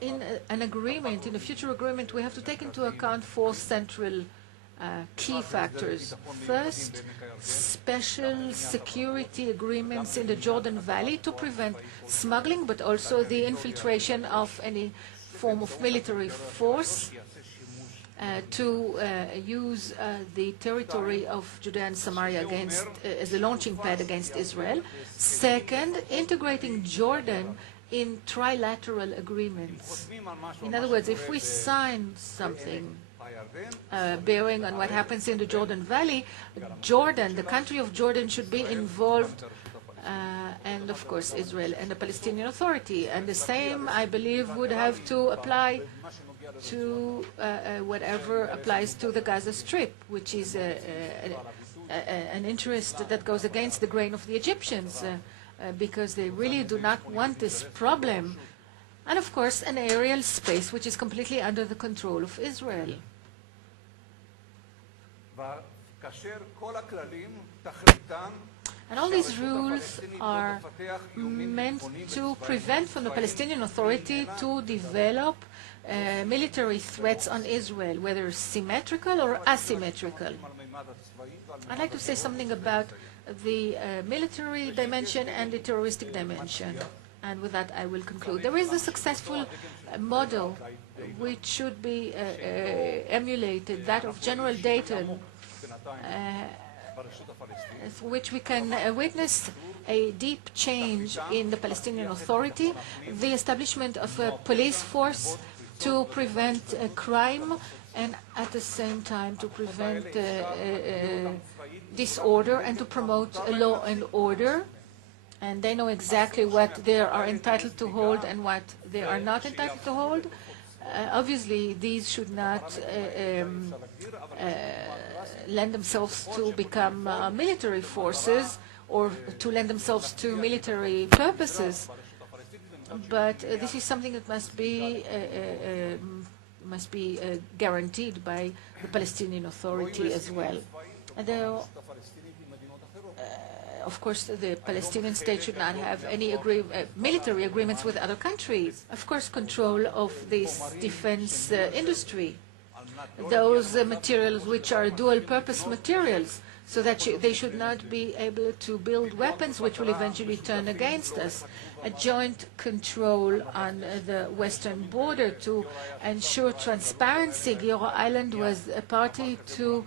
in an agreement, in a future agreement, we have to take into account four central key factors. First, special security agreements in the Jordan Valley to prevent smuggling, but also the infiltration of any form of military force to use the territory of Judea and Samaria as a launching pad against Israel. Second, integrating Jordan in trilateral agreements. In other words, if we sign something bearing on what happens in the Jordan Valley, Jordan, the country of Jordan, should be involved, and of course Israel and the Palestinian Authority. And the same, I believe, would have to apply to whatever applies to the Gaza Strip, which is an interest that goes against the grain of the Egyptians, because they really do not want this problem. And of course, an aerial space which is completely under the control of Israel. And all these rules are meant to prevent from the Palestinian Authority to develop military threats on Israel, whether symmetrical or asymmetrical. I'd like to say something about the military dimension and the terroristic dimension. And with that, I will conclude. There is a successful model which should be emulated, that of General Dayton, which we can witness a deep change in the Palestinian Authority, the establishment of a police force to prevent crime and at the same time to prevent disorder and to promote law and order. And they know exactly what they are entitled to hold and what they are not entitled to hold. Obviously, these should not lend themselves to become military forces or to lend themselves to military purposes. But this is something that must be guaranteed by the Palestinian Authority as well. And of course, the Palestinian state should not have any military agreements with other countries. Of course, control of this defense industry, those materials which are dual-purpose materials, so that they should not be able to build weapons which will eventually turn against us. A joint control on the western border to ensure transparency. Giora Island was a party to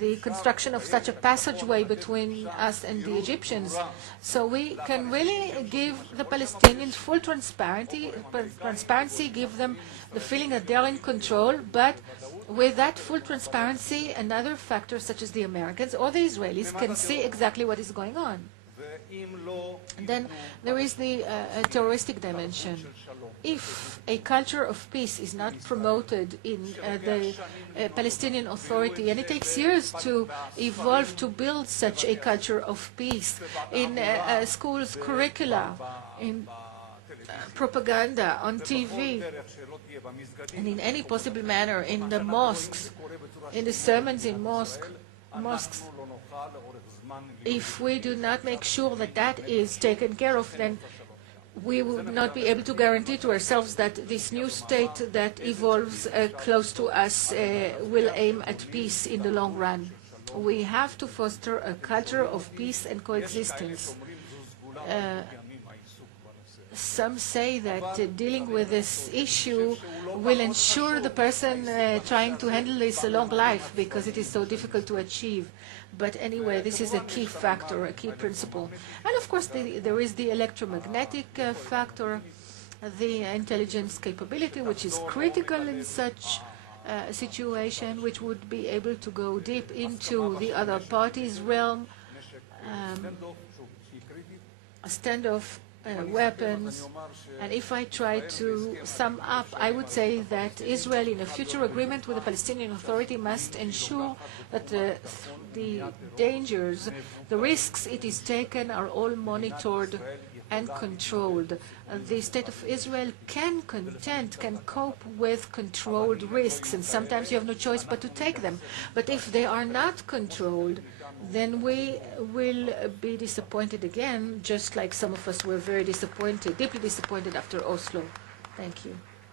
the construction of such a passageway between us and the Egyptians. So we can really give the Palestinians full transparency, give them the feeling that they are in control, but with that full transparency, another factor such as the Americans or the Israelis can see exactly what is going on. And then there is the terroristic dimension. If a culture of peace is not promoted in the Palestinian Authority, and it takes years to evolve to build such a culture of peace in schools' curricula, in propaganda, on TV, and in any possible manner, in the mosques, in the sermons in mosques, if we do not make sure that that is taken care of, then we will not be able to guarantee to ourselves that this new state that evolves close to us will aim at peace in the long run. We have to foster a culture of peace and coexistence. Some say that dealing with this issue will ensure the person trying to handle this a long life because it is so difficult to achieve. But anyway, this is a key factor, a key principle. And of course, there is the electromagnetic factor, the intelligence capability, which is critical in such a situation, which would be able to go deep into the other party's realm, standoff weapons. And if I try to sum up, I would say that Israel, in a future agreement with the Palestinian Authority, must ensure that the dangers, the risks it is taken are all monitored and controlled. The State of Israel can cope with controlled risks, and sometimes you have no choice but to take them. But if they are not controlled, then we will be disappointed again, just like some of us were very disappointed, deeply disappointed after Oslo. Thank you.